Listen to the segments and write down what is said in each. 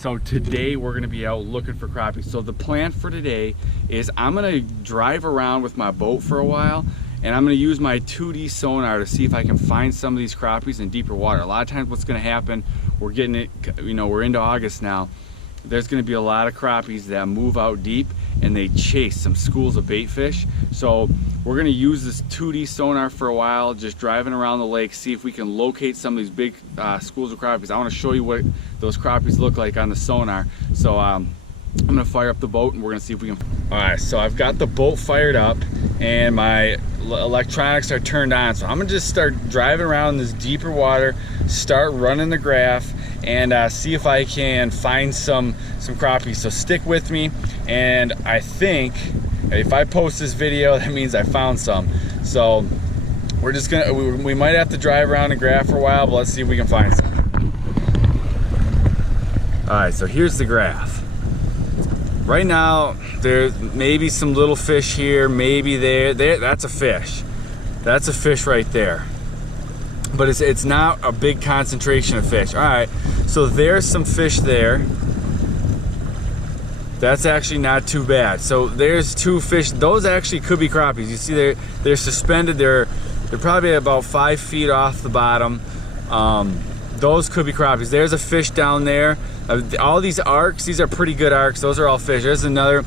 So today we're gonna be out looking for crappie. So the plan for today is I'm gonna drive around with my boat for a while, and I'm gonna use my 2D sonar to see if I can find some of these crappies in deeper water. A lot of times what's gonna happen, we're getting it, you know, we're into August now, there's gonna be a lot of crappies that move out deep and they chase some schools of bait fish. So we're gonna use this 2D sonar for a while, just driving around the lake, see if we can locate some of these big schools of crappies. I wanna show you what those crappies look like on the sonar. So I'm gonna fire up the boat and we're gonna see if we can. All right, so I've got the boat fired up and my electronics are turned on. So I'm gonna just start driving around this deeper water, start running the graph, and see if I can find some crappies. So stick with me, and I think if I post this video, that means I found some. So we're just gonna, we might have to drive around and graph for a while, but let's see if we can find some. All right, so here's the graph. Right now, there's maybe some little fish here, maybe there. That's a fish. That's a fish right there. But it's not a big concentration of fish. All right, so there's some fish there. That's actually not too bad. So there's two fish. Those actually could be crappies. You see they're suspended. They're probably about 5 feet off the bottom. Those could be crappies. There's a fish down there. All these arcs, these are pretty good arcs. Those are all fish. There's another.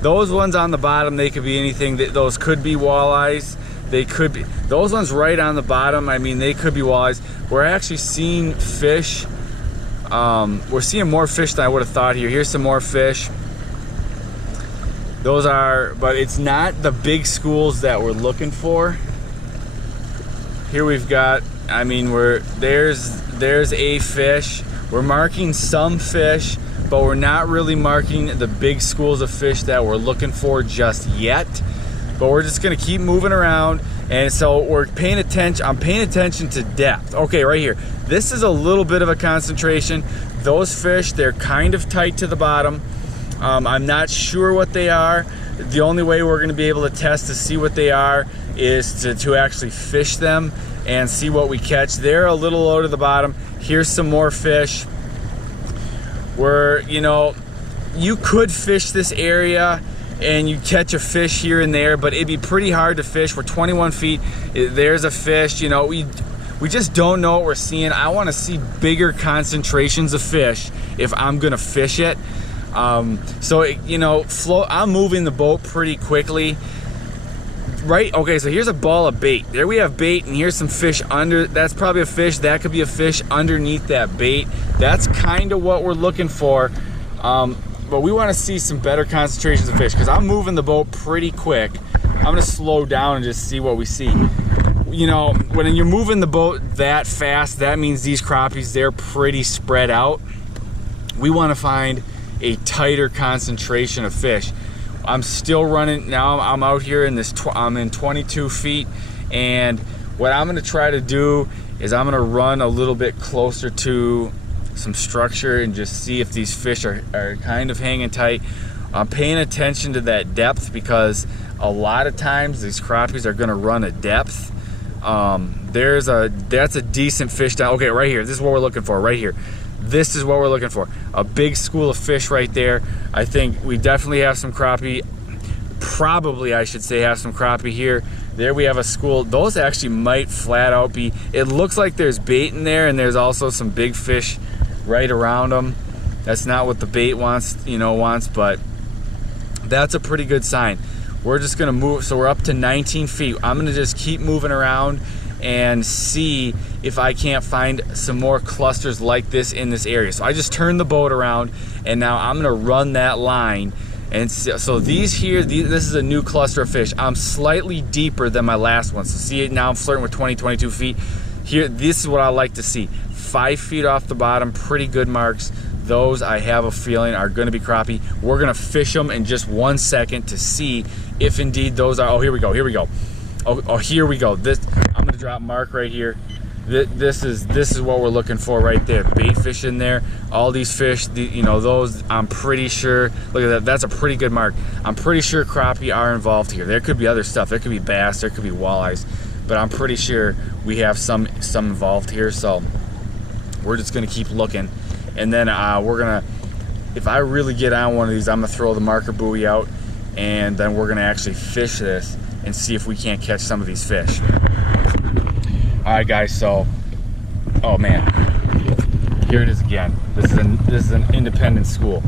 Those ones on the bottom, they could be anything. Those could be walleyes. They could be, those ones right on the bottom, I mean, they could be walleyes. We're actually seeing fish. We're seeing more fish than I would have thought here. Here's some more fish. Those are, but it's not the big schools that we're looking for. Here we've got, I mean, there's a fish. We're marking some fish, but we're not really marking the big schools of fish that we're looking for just yet. But we're just gonna keep moving around, and so we're paying attention. I'm paying attention to depth. Okay, right here. This is a little bit of a concentration. Those fish, they're kind of tight to the bottom. I'm not sure what they are. The only way we're gonna be able to test to see what they are is to actually fish them and see what we catch. They're a little low to the bottom. Here's some more fish. You know, you could fish this area and you catch a fish here and there, but it'd be pretty hard to fish. We're 21 feet. There's a fish. You know, we just don't know what we're seeing. I want to see bigger concentrations of fish if I'm gonna fish it. So you know, I'm moving the boat pretty quickly. Right, okay, so here's a ball of bait. There we have bait, and here's some fish under. That's probably a fish. That could be a fish underneath that bait. That's kind of what we're looking for. But we want to see some better concentrations of fish because I'm moving the boat pretty quick. I'm gonna slow down and just see what we see. You know, when you're moving the boat that fast, that means these crappies, they're pretty spread out. We want to find a tighter concentration of fish. I'm still running now. I'm out here in this. I'm in 22 feet, and what I'm gonna try to do is I'm gonna run a little bit closer to some structure and just see if these fish are kind of hanging tight. I'm paying attention to that depth because a lot of times these crappies are gonna run a depth. That's a decent fish down. Okay, right here. This is what we're looking for. Right here. This is what we're looking for. A big school of fish right there. I think we definitely have some crappie. Probably, I should say, have some crappie here. There we have a school. Those actually might flat out be. It looks like there's bait in there, and there's also some big fish right around them. That's not what the bait wants, but that's a pretty good sign. We're just gonna move. So we're up to 19 feet. I'm gonna just keep moving around and see if I can't find some more clusters like this in this area. So I just turned the boat around, and now I'm gonna run that line. And so these here, this is a new cluster of fish. I'm slightly deeper than my last one. So see, now I'm flirting with 20, 22 feet. Here, this is what I like to see. 5 feet off the bottom, pretty good marks. Those, I have a feeling, are gonna be crappie. We're gonna fish them in just 1 second to see if indeed those are. Oh, here we go. Oh, here we go. I'm gonna drop mark right here. This is what we're looking for right there. Bait fish in there. All these fish, those, I'm pretty sure. Look at that. That's a pretty good mark. I'm pretty sure crappie are involved here. There could be other stuff. There could be bass. There could be walleyes. But I'm pretty sure we have some involved here. So we're just gonna keep looking, and then we're gonna if I really get on one of these, I'm gonna throw the marker buoy out, and then we're gonna actually fish this and see if we can't catch some of these fish. All right, guys, so, oh man, here it is again. This is an independent school.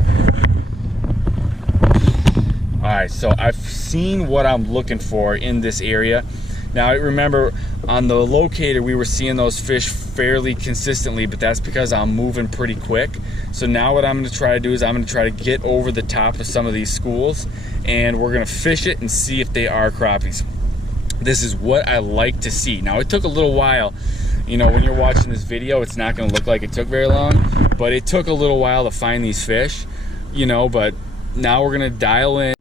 All right, so I've seen what I'm looking for in this area. Now, remember, on the locator, we were seeing those fish fairly consistently, but that's because I'm moving pretty quick. So now what I'm gonna try to do is I'm gonna try to get over the top of some of these schools, and we're gonna fish it and see if they are crappies. This is what I like to see. Now, it took a little while. You know, when you're watching this video, it's not gonna look like it took very long, but it took a little while to find these fish, you know, but now we're gonna dial in.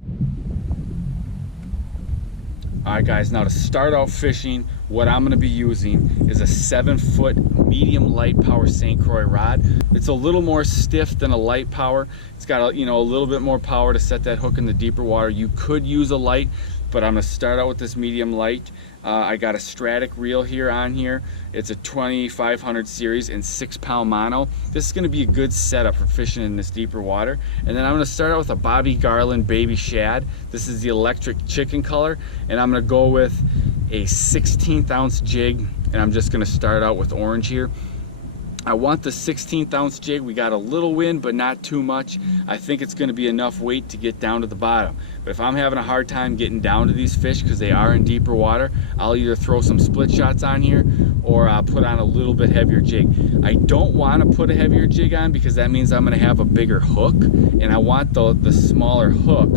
All right, guys, now to start out fishing, what I'm gonna be using is a 7-foot medium light power St. Croix rod. It's a little more stiff than a light power. It's got a little bit more power to set that hook in the deeper water. You could use a light, but I'm gonna start out with this medium light. I got a Stratic reel here on here. It's a 2500 series and 6-pound mono. This is gonna be a good setup for fishing in this deeper water. And then I'm gonna start out with a Bobby Garland baby shad. This is the electric chicken color. And I'm gonna go with a 16th ounce jig. And I'm just gonna start out with orange here. I want the 16th ounce jig. We got a little wind, but not too much. I think it's gonna be enough weight to get down to the bottom. But if I'm having a hard time getting down to these fish because they are in deeper water, I'll either throw some split shots on here or I'll put on a little bit heavier jig. I don't wanna put a heavier jig on because that means I'm gonna have a bigger hook, and I want the smaller hook.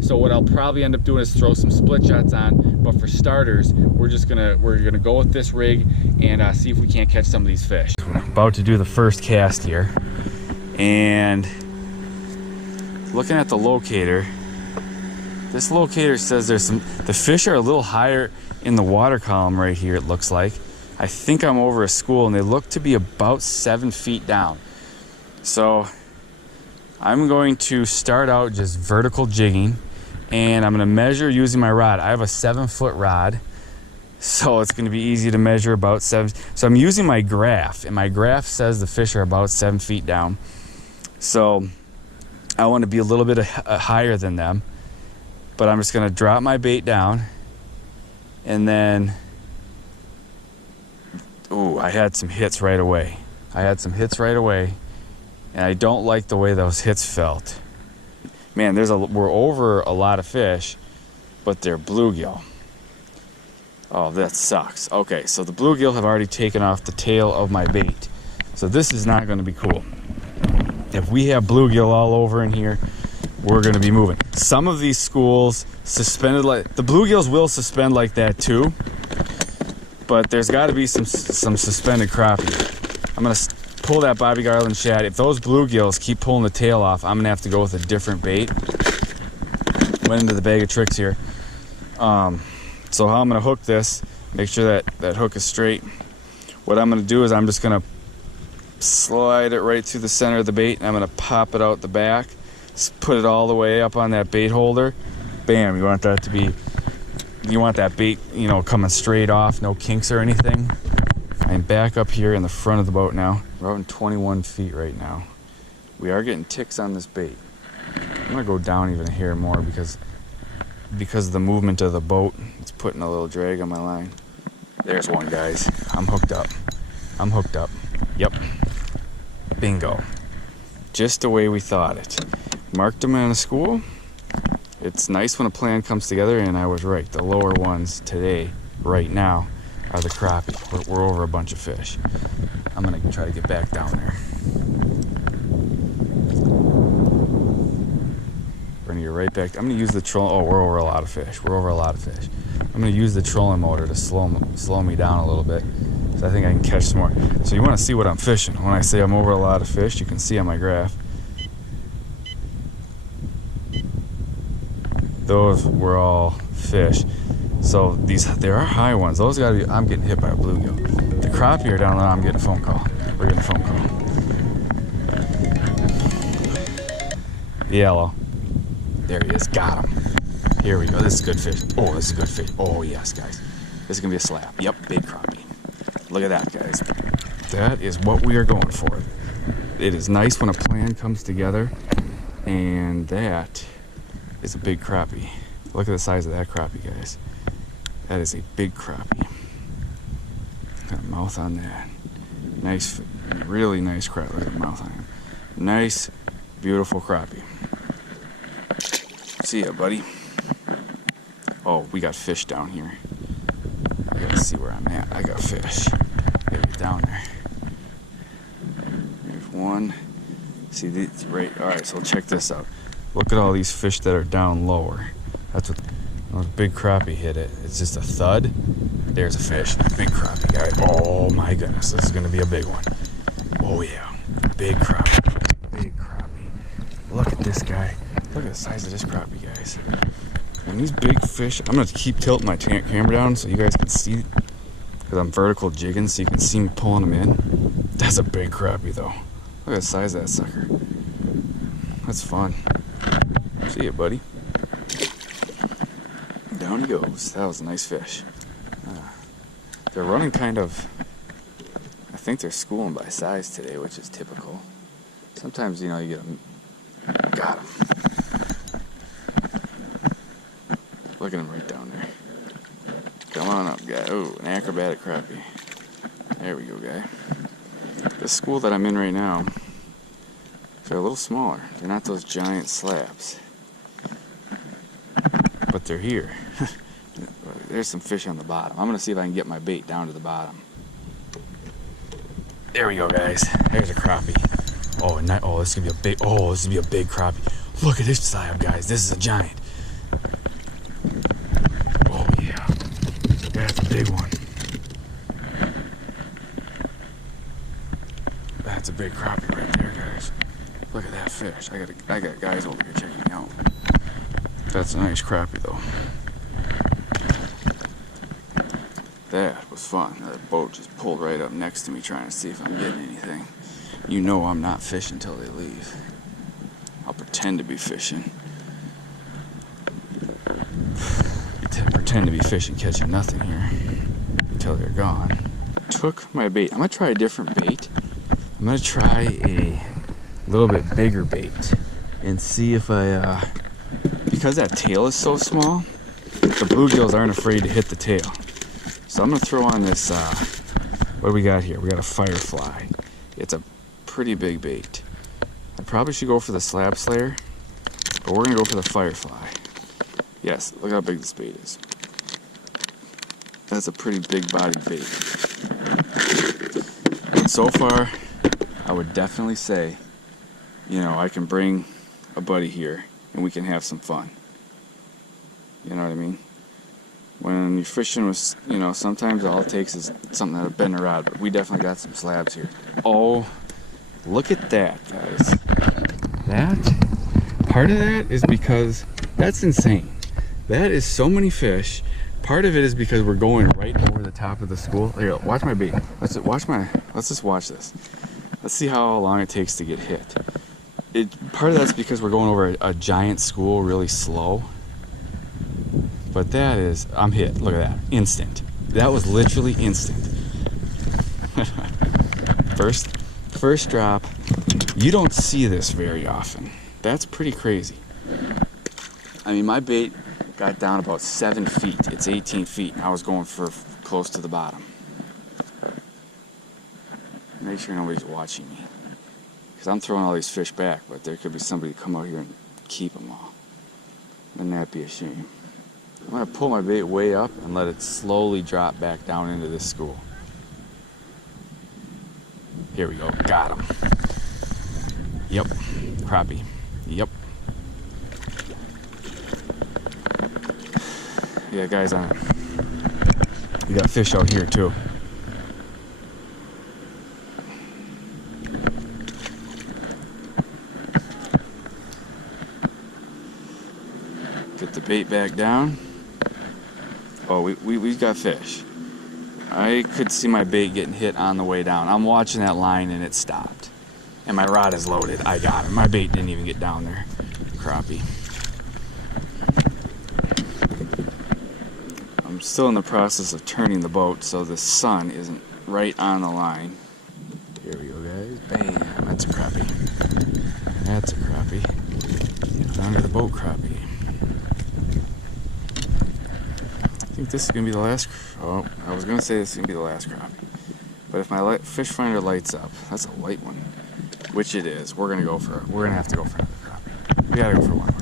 So what I'll probably end up doing is throw some split shots on, but for starters, we're gonna go with this rig and see if we can't catch some of these fish. About to do the first cast here, and looking at the locator, this locator says the fish are a little higher in the water column right here, it looks like. I think I'm over a school, and they look to be about 7 feet down. So I'm going to start out just vertical jigging, and I'm gonna measure using my rod. I have a 7-foot rod, so it's gonna be easy to measure about 7. So I'm using my graph, and my graph says the fish are about 7 feet down. So I wanna be a little bit higher than them, but I'm just gonna drop my bait down, and then, ooh, I had some hits right away. And I don't like the way those hits felt. Man, we're over a lot of fish, but they're bluegill. Oh, that sucks. Okay, so the bluegill have already taken off the tail of my bait. So this is not gonna be cool. If we have bluegill all over in here, we're gonna be moving. Some of these schools suspended the bluegills will suspend like that too, but there's gotta be some suspended crappie. I'm gonna pull that Bobby Garland shad. If those bluegills keep pulling the tail off, I'm gonna have to go with a different bait. Went into the bag of tricks here. So how I'm gonna hook this, make sure that hook is straight. What I'm gonna do is I'm just gonna slide it right through the center of the bait, and I'm gonna pop it out the back, put it all the way up on that bait holder. Bam, you want that bait, coming straight off, no kinks or anything. I'm back up here in the front of the boat now. We're out in 21 feet right now. We are getting ticks on this bait. I'm gonna go down even a hair more because of the movement of the boat. It's putting a little drag on my line. There's one, guys. I'm hooked up. Yep. Bingo. Just the way we thought it. Marked them in a school. It's nice when a plan comes together, and I was right. The lower ones today, right now, are the crappie. We're over a bunch of fish. I'm gonna try to get back down there. We're gonna get right back. I'm gonna use the trolling. Oh, we're over a lot of fish. I'm gonna use the trolling motor to slow me down a little bit, so I think I can catch some more. So you wanna see what I'm fishing. When I say I'm over a lot of fish, you can see on my graph. Those were all fish. So there are high ones. Those gotta be, I'm getting hit by a bluegill. The crappie are down there, I'm getting a phone call. We're getting a phone call. Yellow. There he is, got him. Here we go, this is good fish. Oh, this is good fish. Oh yes, guys. This is gonna be a slab. Yep, big crappie. Look at that, guys. That is what we are going for. It is nice when a plan comes together And that is a big crappie. Look at the size of that crappie, guys. That is a big crappie. Got a mouth on that. Nice, really nice crappie. Look at the mouth on him. Nice, beautiful crappie. See ya, buddy. Oh, we got fish down here. I gotta see where I'm at. I got fish. Gotta get down there. There's one. See these right? All right. So check this out. Look at all these fish that are down lower. That's what. When a big crappie hit it. It's just a thud. There's a fish. Big crappie, guy. Oh my goodness, this is gonna be a big one. Oh yeah, big crappie. Big crappie. Look at this guy. Look at the size of this crappie, guys. When these big fish, I'm gonna keep tilting my camera down so you guys can see, because I'm vertical jigging so you can see me pulling them in. That's a big crappie though. Look at the size of that sucker. That's fun. See ya, buddy. Down he goes. That was a nice fish. They're running kind of, I think they're schooling by size today, which is typical. Sometimes, you know, you get them. Got him. Look at him right down there. Come on up, guy. Oh, an acrobatic crappie. There we go, guy. The school that I'm in right now, they're a little smaller. They're not those giant slabs. But they're here. There's some fish on the bottom. I'm gonna see if I can get my bait down to the bottom. There we go, guys. There's a crappie. Oh, and oh, this is gonna be a big. Oh, this is gonna be a big crappie. Look at this slab, guys. This is a giant. Oh yeah, that's a big one. That's a big crappie right there, guys. Look at that fish. I got guys over here checking me out. That's a nice crappie, though. That was fun. That boat just pulled right up next to me trying to see if I'm getting anything. You know I'm not fishing until they leave. I'll pretend to be fishing. Pretend to be fishing, catching nothing here until they're gone. Took my bait. I'm gonna try a different bait. I'm gonna try a little bit bigger bait and see if I, because that tail is so small, the bluegills aren't afraid to hit the tail. So I'm gonna throw on this, what do we got here? We got a firefly. It's a pretty big bait. I probably should go for the slab slayer, but we're gonna go for the firefly. Yes, look how big this bait is. That's a pretty big bodied bait. And so far, I would definitely say, you know, I can bring a buddy here and we can have some fun. You know what I mean? When you're fishing with, you know, sometimes all it takes is something that'll bend a rod, but we definitely got some slabs here. Oh, look at that, guys. That, part of that is because, that's insane. That is so many fish. Part of it is because we're going right over the top of the school. Here, watch my bait. Let's just watch this. Let's see how long it takes to get hit. Part of that's because we're going over a giant school really slow. But that is, I'm hit. Look at that. Instant. That was literally instant. First drop. You don't see this very often. That's pretty crazy. I mean, my bait got down about 7 feet. It's 18 feet, and I was going for close to the bottom. Make sure nobody's watching me, because I'm throwing all these fish back, but there could be somebody come out here and keep them all. Wouldn't that be a shame? I'm gonna pull my bait way up and let it slowly drop back down into this school. Here we go, got him. Yep, crappie, yep. Yeah, guys, we got fish out here too. Get the bait back down. Oh, we've got fish. I could see my bait getting hit on the way down. I'm watching that line and it stopped. And my rod is loaded. I got it. My bait didn't even get down there. Crappie. I'm still in the process of turning the boat so the sun isn't right on the line. Here we go, guys. Bam. That's a crappie. That's a crappie. Down to the boat crappie. I think this is gonna be the last. Oh, I was gonna say this is gonna be the last crappie, but if my fish finder lights up, that's a light one, which it is. We're gonna have to go for another crappie. We gotta go for one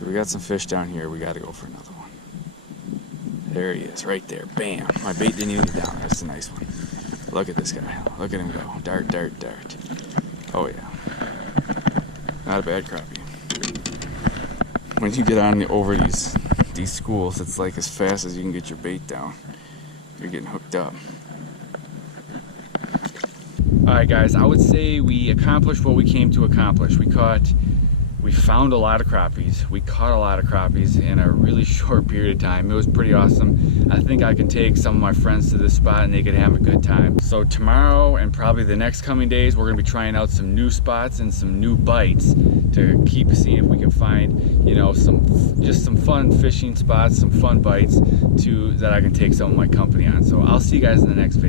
more. We got some fish down here. We gotta go for another one. There he is, right there. Bam! My bait didn't even get down. That's a nice one. Look at this guy. Look at him go. Dart, dart, dart. Oh yeah. Not a bad crappie. When you get on over these schools, it's like as fast as you can get your bait down. You're getting hooked up. Alright guys, I would say we accomplished what we came to accomplish. We found a lot of crappies. We caught a lot of crappies in a really short period of time. It was pretty awesome. I think I can take some of my friends to this spot and they could have a good time. So tomorrow and probably the next coming days, we're gonna be trying out some new spots and some new bites to keep seeing if we can find, you know, just some fun fishing spots, some fun bites that I can take some of my company on. So I'll see you guys in the next video.